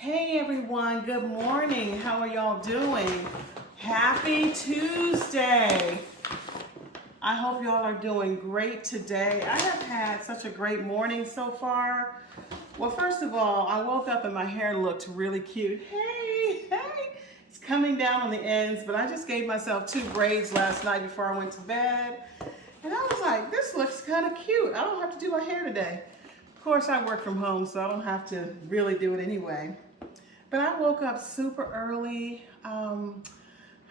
Hey everyone, good morning. How are y'all doing? Happy Tuesday. I hope y'all are doing great today. I have had such a great morning so far. Well, first of all, I woke up and my hair looked really cute. Hey. It's coming down on the ends, but I just gave myself 2 braids last night before I went to bed. And I was like, this looks kind of cute. I don't have to do my hair today. Of course, I work from home, so I don't have to really do it anyway. But I woke up super early. I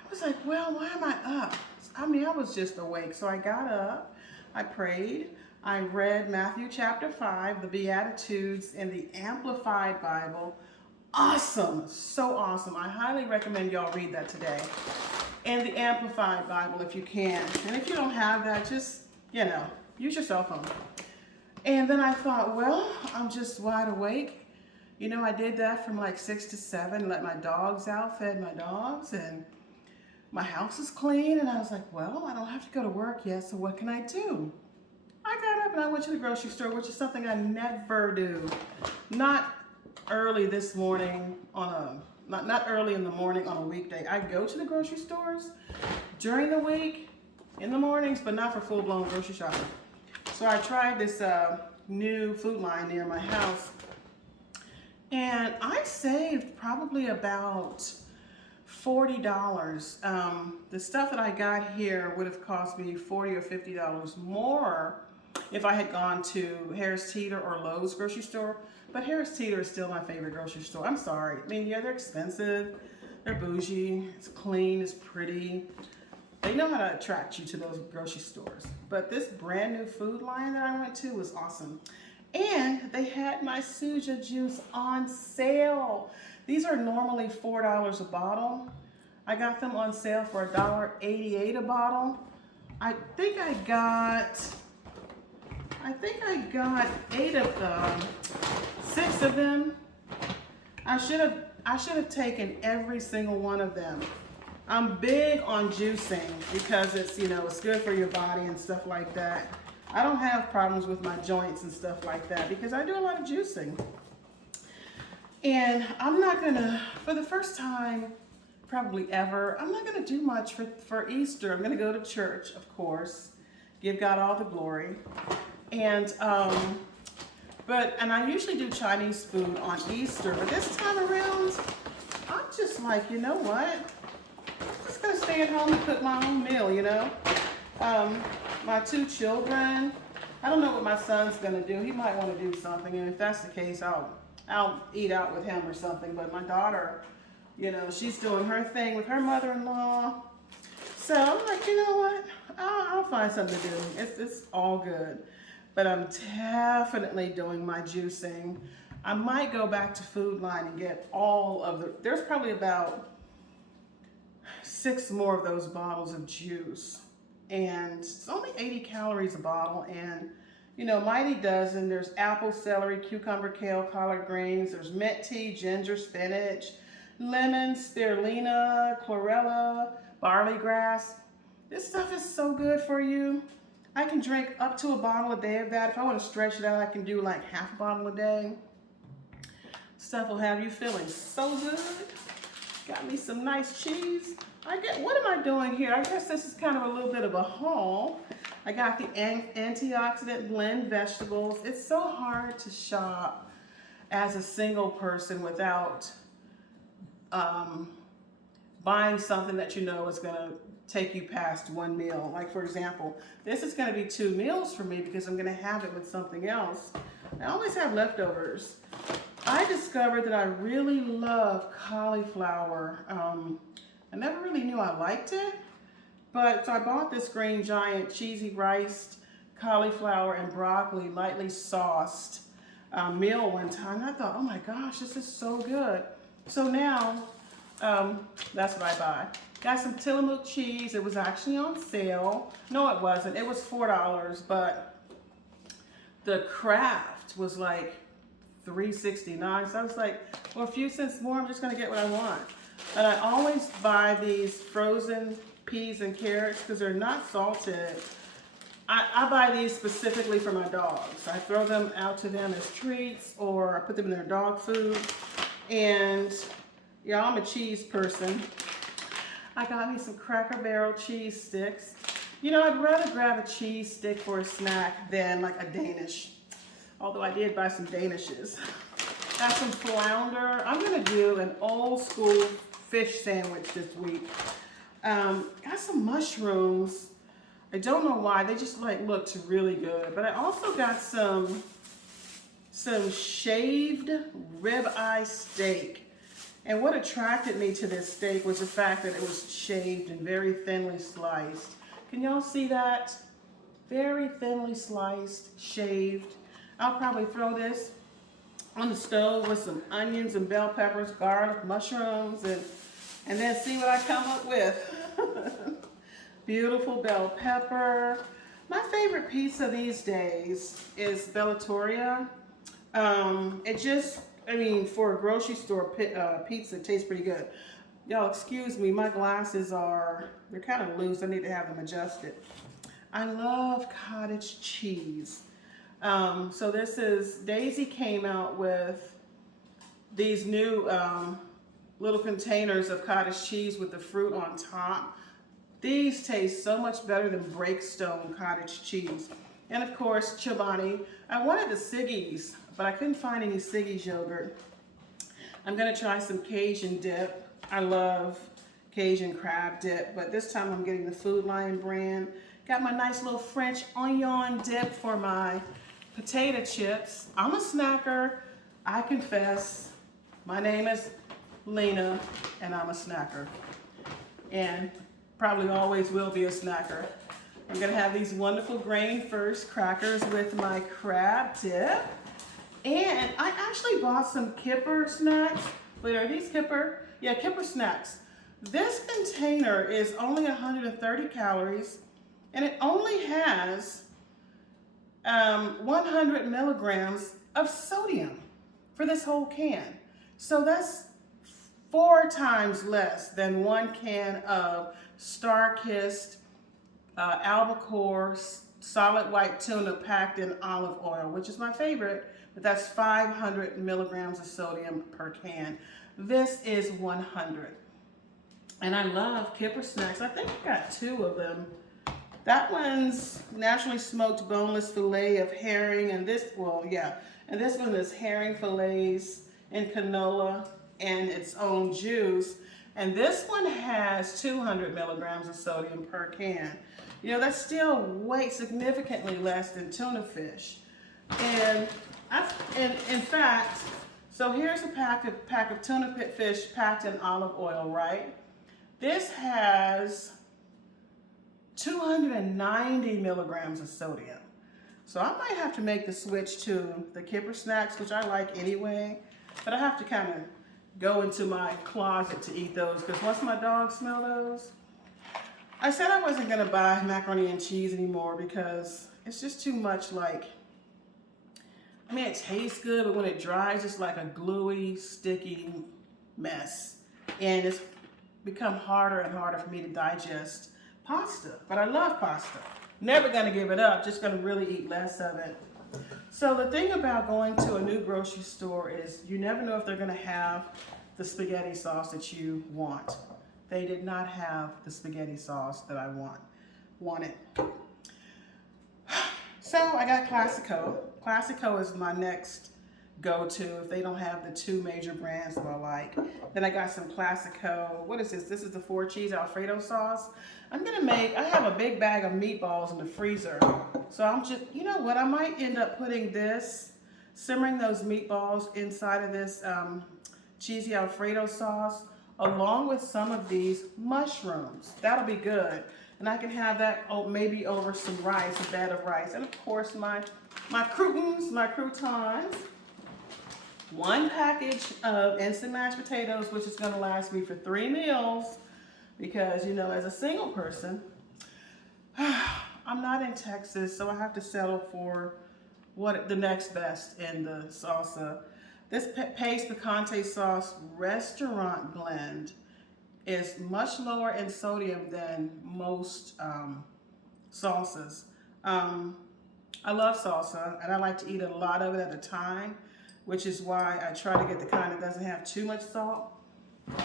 was like, well, why am I up? I was just awake. So I got up, I prayed, I read Matthew chapter 5, the Beatitudes in the Amplified Bible. Awesome, so awesome. I highly recommend y'all read that today. And the Amplified Bible if you can. And if you don't have that, just, use your cell phone. And then I thought, well, I'm just wide awake. I did that from like 6 to 7, let my dogs out, fed my dogs, and my house is clean. And I was like, well, I don't have to go to work yet, so what can I do? I got up and I went to the grocery store, which is something I never do. Not early this morning not early in the morning on a weekday. I go to the grocery stores during the week, in the mornings, but not for full-blown grocery shopping. So I tried this new food line near my house. And I saved probably about $40. The stuff that I got here would have cost me $40 or $50 more if I had gone to Harris Teeter or Lowe's grocery store. But Harris Teeter is still my favorite grocery store. I'm sorry. Yeah, they're expensive. They're bougie. It's clean. It's pretty. They know how to attract you to those grocery stores. But this brand new food line that I went to was awesome. And they had my SUJA juice on sale. These are normally $4 a bottle. I got them on sale for $1.88 a bottle. I think I got 8 of them, 6 of them. I should have taken every single one of them. I'm big on juicing because it's good for your body and stuff like that. I don't have problems with my joints and stuff like that because I do a lot of juicing. And I'm not gonna, for the first time probably ever, I'm not gonna do much for Easter. I'm gonna go to church, of course, give God all the glory. And I usually do Chinese food on Easter, but this time around, I'm just like, you know what? I'm just gonna stay at home and cook my own meal, My 2 children, I don't know what my son's gonna do. He might want to do something, and if that's the case, I'll eat out with him or something. But my daughter, she's doing her thing with her mother-in-law. So I'm like, you know what? I'll find something to do. It's all good. But I'm definitely doing my juicing. I might go back to Food Line and get there's probably about 6 more of those bottles of juice. And it's only 80 calories a bottle, and Mighty Dozen, there's apple, celery, cucumber, kale, collard greens, there's mint tea, ginger, spinach, lemon, spirulina, chlorella, barley grass. This stuff is so good for you. I can drink up to a bottle a day of that. If I want to stretch it out, I can do like half a bottle a day. Stuff will have you feeling so good. Got me some nice cheese. What am I doing here? I guess this is kind of a little bit of a haul. I got the antioxidant blend vegetables. It's so hard to shop as a single person without buying something that is going to take you past one meal. Like, for example, this is going to be 2 meals for me because I'm going to have it with something else. I always have leftovers. I discovered that I really love cauliflower. I never really knew I liked it, so I bought this Green Giant cheesy riced cauliflower and broccoli lightly sauced meal one time. And I thought, oh my gosh, this is so good. So now, that's what I buy. Got some Tillamook cheese. It was actually on sale. No, it wasn't. It was $4, but the Kraft was like $3.69. So I was like, well, a few cents more, I'm just gonna get what I want. And I always buy these frozen peas and carrots because they're not salted. I buy these specifically for my dogs. I throw them out to them as treats, or I put them in their dog food. And yeah, I'm a cheese person. I got me some Cracker Barrel cheese sticks. You know, I'd rather grab a cheese stick for a snack than like a Danish. Although I did buy some Danishes. Got some flounder. I'm gonna do an old school fish sandwich this week. Got some mushrooms. I don't know why, they just like looked really good. But I also got some shaved ribeye steak. And what attracted me to this steak was the fact that it was shaved and very thinly sliced. Can y'all see that? Very thinly sliced, shaved. I'll probably throw this on the stove with some onions and bell peppers, garlic, mushrooms, and then see what I come up with. Beautiful bell pepper. My favorite pizza these days is Bellatoria. It just, I mean, for a grocery store pizza, it tastes pretty good. Y'all excuse me, my glasses they're kind of loose. I need to have them adjusted. I love cottage cheese. So Daisy came out with these new little containers of cottage cheese with the fruit on top. These taste so much better than Breakstone cottage cheese. And of course, Chobani. I wanted the Siggy's, but I couldn't find any Siggy's yogurt. I'm gonna try some Cajun dip. I love Cajun crab dip, but this time I'm getting the Food Lion brand. Got my nice little French onion dip for my potato chips. I'm a snacker, I confess. My name is Lena, and I'm a snacker. And probably always will be a snacker. I'm gonna have these wonderful Grain First crackers with my crab dip. And I actually bought some Kipper snacks. Wait, are these Kipper? Yeah, Kipper snacks. This container is only 130 calories, and it only has 100 milligrams of sodium for this whole can. So that's 4 times less than 1 can of Star-Kissed albacore solid white tuna packed in olive oil, which is my favorite, but that's 500 milligrams of sodium per can. This is 100. And I love Kipper snacks. I think I got 2 of them. That one's naturally smoked boneless filet of herring, and this, and this one is herring fillets and canola and its own juice. And this one has 200 milligrams of sodium per can. You know, that's still way significantly less than tuna fish. And in fact, so here's a pack of tuna fish packed in olive oil, right? This has 290 milligrams of sodium. So I might have to make the switch to the Kipper snacks, which I like anyway, but I have to kind of go into my closet to eat those, because once my dogs smell those, I said I wasn't gonna buy macaroni and cheese anymore because it's just too much like, I mean, it tastes good, but when it dries, it's like a gluey, sticky mess. And it's become harder and harder for me to digest pasta, but I love pasta. Never gonna give it up, just gonna really eat less of it. So the thing about going to a new grocery store is you never know if they're gonna have the spaghetti sauce that you want. They did not have the spaghetti sauce that I wanted. So I got Classico. Classico is my next go-to if they don't have the 2 major brands that I like. Then I got some Classico. What is this? This is the 4-cheese Alfredo sauce. I have a big bag of meatballs in the freezer. So I'm just, you know what? I might end up putting simmering those meatballs inside of this cheesy Alfredo sauce, along with some of these mushrooms. That'll be good. And I can have that maybe over some rice, a bed of rice. And of course my croutons, my croutons. 1 package of instant mashed potatoes, which is gonna last me for 3 meals. Because, you know, as a single person, I'm not in Texas, so I have to settle for the next best in the salsa. This Pace Picante sauce restaurant blend is much lower in sodium than most salsas. I love salsa, and I like to eat a lot of it at a time. which is why I try to get the kind that doesn't have too much salt.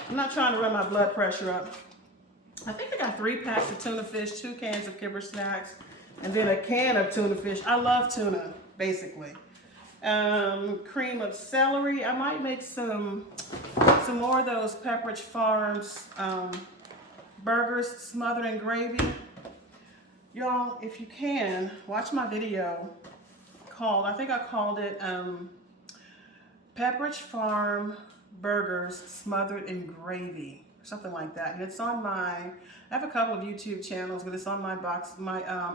I'm not trying to run my blood pressure up. I think I got 3 packs of tuna fish, 2 cans of kibber snacks, and then a can of tuna fish. I love tuna, basically. Cream of celery. I might make some more of those Pepperidge Farms burgers smothered in gravy. Y'all, if you can, watch my video called, I think I called it Pepperidge Farm burgers smothered in gravy, something like that. And it's on I have a couple of YouTube channels, but it's on my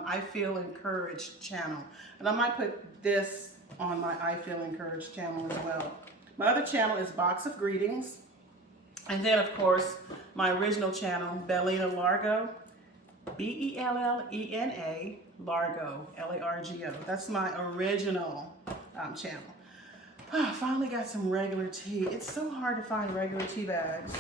I Feel Encouraged channel. And I might put this on my I Feel Encouraged channel as well. My other channel is Box of Greetings. And then, of course, my original channel, Bellina Largo, Bellena Largo, Largo. That's my original channel. I finally got some regular tea. It's so hard to find regular tea bags.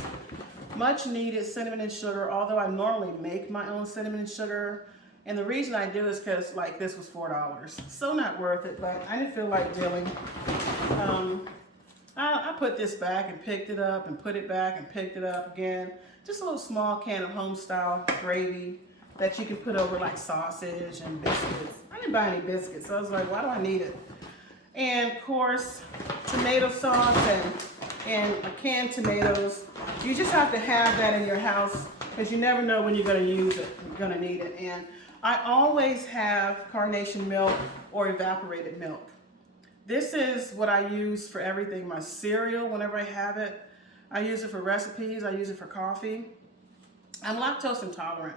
Much needed cinnamon and sugar, although I normally make my own cinnamon and sugar. And the reason I do is because, like, this was $4. So not worth it, but I didn't feel like dealing. I put this back and picked it up and put it back and picked it up again. Just a little small can of home-style gravy that you can put over, like, sausage and biscuits. I didn't buy any biscuits, so I was like, why do I need it? And, of course, tomato sauce and canned tomatoes. You just have to have that in your house because you never know when you're going to use it, you're going to need it. And I always have carnation milk or evaporated milk. This is what I use for everything. My cereal, whenever I have it. I use it for recipes. I use it for coffee. I'm lactose intolerant,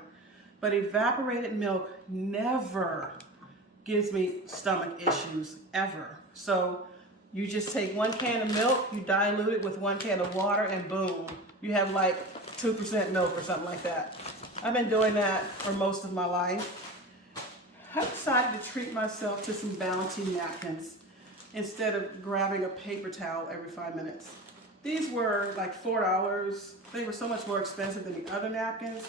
but evaporated milk never gives me stomach issues, ever. So you just take 1 can of milk, you dilute it with 1 can of water, and boom, you have like 2% milk or something like that. I've been doing that for most of my life. I decided to treat myself to some Bounty napkins instead of grabbing a paper towel every 5 minutes. These were like $4. They were so much more expensive than the other napkins,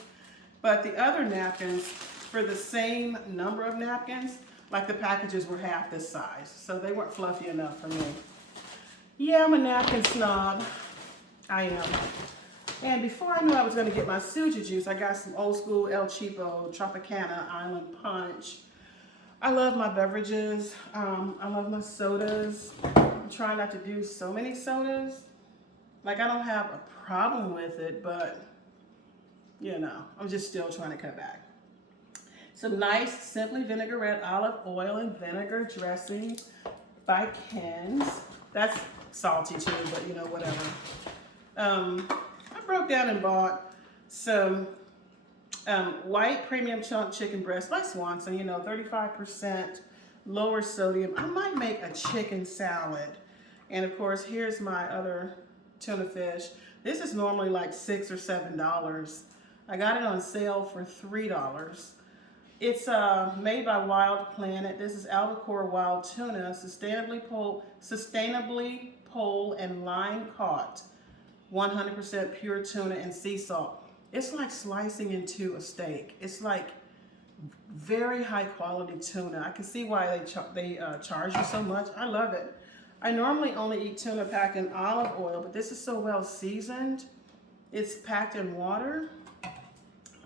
but the other napkins, for the same number of napkins, like the packages were half this size, so they weren't fluffy enough for me. Yeah, I'm a napkin snob. I am. And before I knew I was going to get my SUJA juice, I got some old school El Cheapo Tropicana Island Punch. I love my beverages. I love my sodas. I'm trying not to do so many sodas. Like, I don't have a problem with it, but, you know, I'm just still trying to cut back. Some nice Simply Vinaigrette olive oil and vinegar dressing by Ken's. That's salty too, but you know, whatever. I broke down and bought some white premium chunk chicken breast by Swanson, you know, 35% lower sodium. I might make a chicken salad. And of course, here's my other tuna fish. This is normally like $6 or $7. I got it on sale for $3. It's made by Wild Planet. This is albacore wild tuna, sustainably pole and line caught, 100% pure tuna and sea salt. It's like slicing into a steak. It's like very high quality tuna. I can see why they charge you so much. I love it. I normally only eat tuna packed in olive oil, but this is so well seasoned. It's packed in water.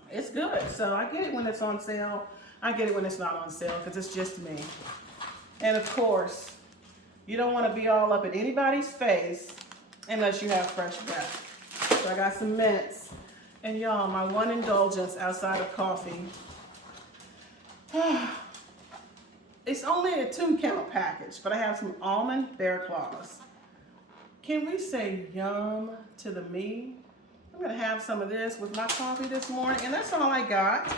It's good. So I get it when it's on sale. I get it when it's not on sale because it's just me. And of course, you don't want to be all up in anybody's face unless you have fresh breath. So I got some mints. And y'all, my one indulgence outside of coffee. It's only a 2-count package, but I have some almond bear claws. Can we say yum to the me? I'm gonna have some of this with my coffee this morning, and that's all I got.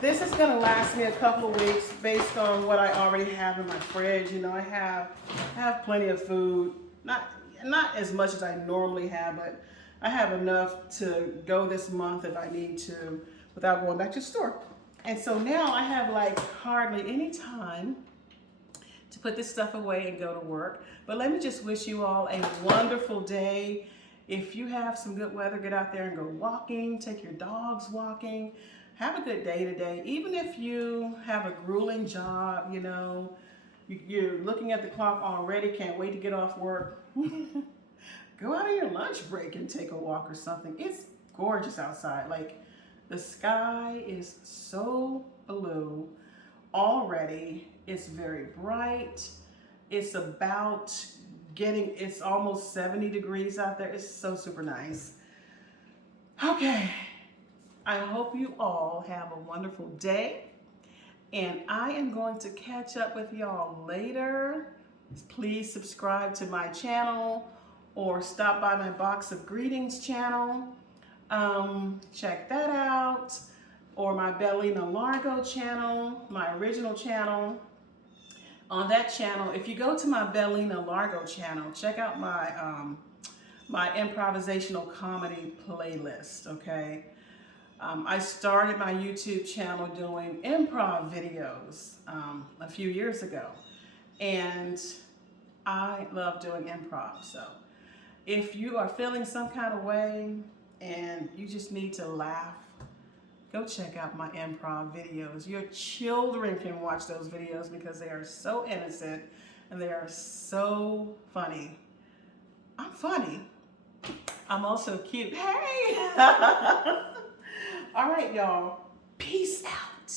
This is gonna last me a couple of weeks based on what I already have in my fridge. You know, I have plenty of food, not as much as I normally have, but I have enough to go this month if I need to without going back to the store. And so now I have like hardly any time to put this stuff away and go to work. But let me just wish you all a wonderful day. If you have some good weather, get out there and go walking, take your dogs walking. Have a good day today. Even if you have a grueling job, you know, You're looking at the clock already, can't wait to get off work. Go out on your lunch break and take a walk or something. It's gorgeous outside. Like, the sky is so blue already. It's very bright. It's about it's almost 70 degrees out there. It's so super nice. Okay, I hope you all have a wonderful day, and I am going to catch up with y'all later. Please subscribe to my channel or stop by my Box of Greetings channel. Check that out. Or my Bellina Largo channel, my original channel. On that channel, if you go to my Bellina Largo channel, check out my my improvisational comedy playlist, okay? I started my YouTube channel doing improv videos a few years ago, and I love doing improv. So if you are feeling some kind of way and you just need to laugh, go check out my improv videos. Your children can watch those videos because they are so innocent and they are so funny. I'm funny. I'm also cute. Hey! All right, y'all. Peace out.